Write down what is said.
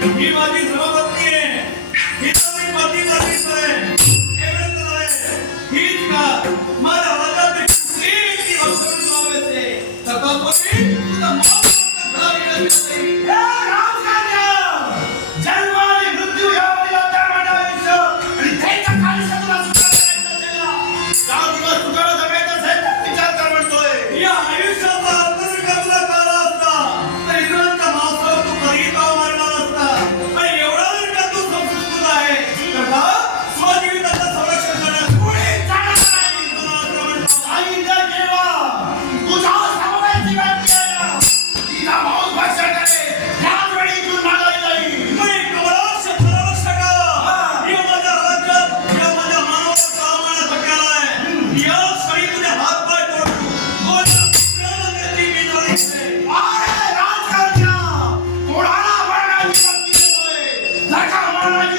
今 Мама